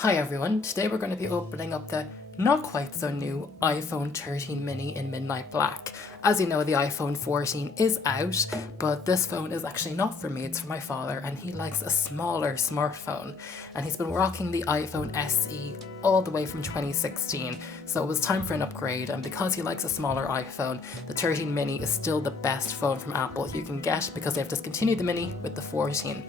Hi everyone, today we're going to be opening up the not quite so new iPhone 13 mini in midnight black. As you know, the iPhone 14 is out, but this phone is actually not for me, it's for my father, and he likes a smaller smartphone. And he's been rocking the iPhone SE all the way from 2016, so it was time for an upgrade, and because he likes a smaller iPhone, the 13 mini is still the best phone from Apple you can get because they've discontinued the mini with the 14.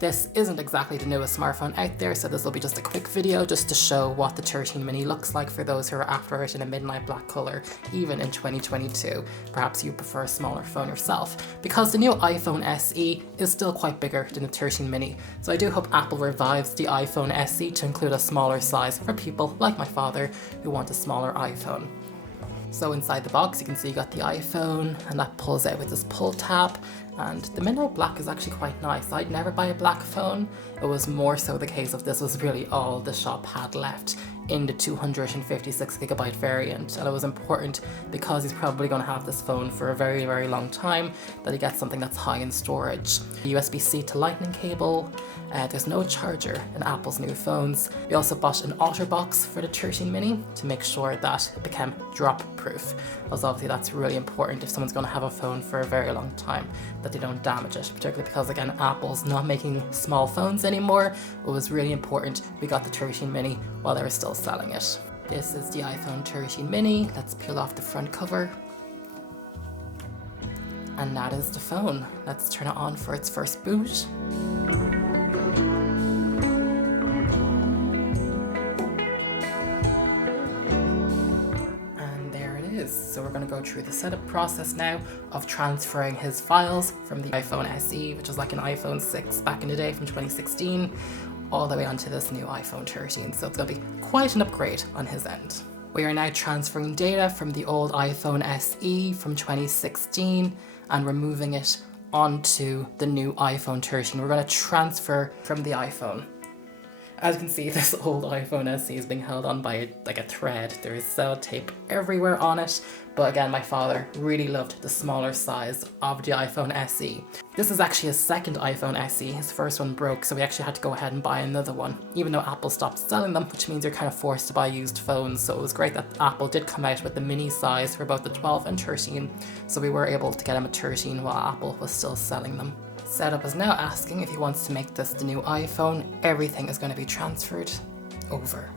This isn't exactly the newest smartphone out there, so this will be just a quick video just to show what the 13 mini looks like for those who are after it in a midnight black colour, even in 2022. Perhaps you prefer a smaller phone yourself, because the new iPhone SE is still quite bigger than the 13 mini, so I do hope Apple revives the iPhone SE to include a smaller size for people like my father who want a smaller iPhone. So inside the box you can see you got the iPhone, and that pulls out with this pull tab, and the midnight black is actually quite nice. I'd never buy a black phone. It was more so the case of this was really all the shop had left in the 256GB variant, and it was important because he's probably going to have this phone for a very long time that he gets something that's high in storage. USB-C to lightning cable. There's no charger in Apple's new phones. We also bought an OtterBox for the 13 mini to make sure that it became drop proof, because obviously that's really important if someone's going to have a phone for a very long time, that they don't damage it, particularly because again Apple's not making small phones anymore. It was really important we got the 13 mini while they were still selling it. This is the iPhone 13 mini. Let's peel off the front cover. And that is the phone. Let's turn it on for its first boot. So we're going to go through the setup process now of transferring his files from the iPhone SE, which was like an iPhone 6 back in the day from 2016, all the way onto this new iPhone 13. So it's going to be quite an upgrade on his end. We are now transferring data from the old iPhone SE from 2016 and removing it onto the new iPhone 13. We're going to transfer from the iPhone. As you can see, this old iPhone SE is being held on by like a thread. There is sellotape everywhere on it, but again, my father really loved the smaller size of the iPhone SE. This is actually his second iPhone SE. His first one broke, so we actually had to go ahead and buy another one, even though Apple stopped selling them, which means you're kind of forced to buy used phones. So it was great that Apple did come out with the mini size for both the 12 and 13, so we were able to get him a 13 while Apple was still selling them. Setup is now asking if he wants to make this the new iPhone. Everything is going to be transferred over.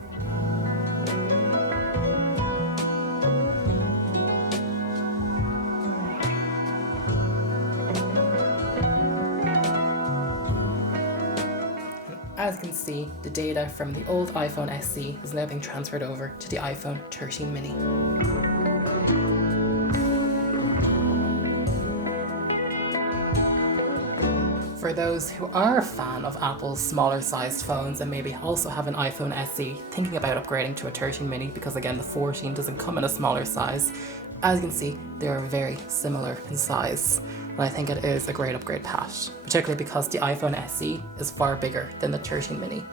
As you can see, the data from the old iPhone SE is now being transferred over to the iPhone 13 mini. For those who are a fan of Apple's smaller sized phones and maybe also have an iPhone SE thinking about upgrading to a 13 mini, because again the 14 doesn't come in a smaller size, as you can see they are very similar in size, and I think it is a great upgrade path, particularly because the iPhone SE is far bigger than the 13 mini.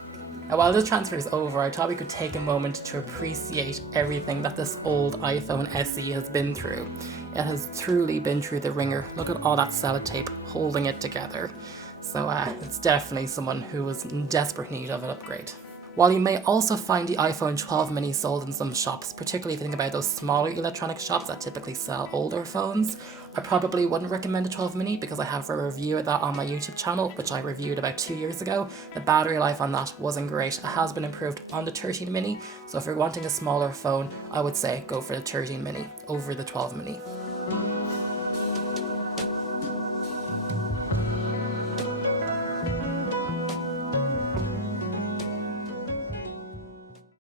Now while this transfer is over, I thought we could take a moment to appreciate everything that this old iPhone SE has been through. It has truly been through the ringer. Look at all that sellotape holding it together. So it's definitely someone who was in desperate need of an upgrade. While you may also find the iPhone 12 mini sold in some shops, particularly if you think about those smaller electronic shops that typically sell older phones, I probably wouldn't recommend the 12 mini because I have a review of that on my YouTube channel, which I reviewed about 2 years ago. The battery life on that wasn't great. It has been improved on the 13 mini, so if you're wanting a smaller phone, I would say go for the 13 mini over the 12 mini.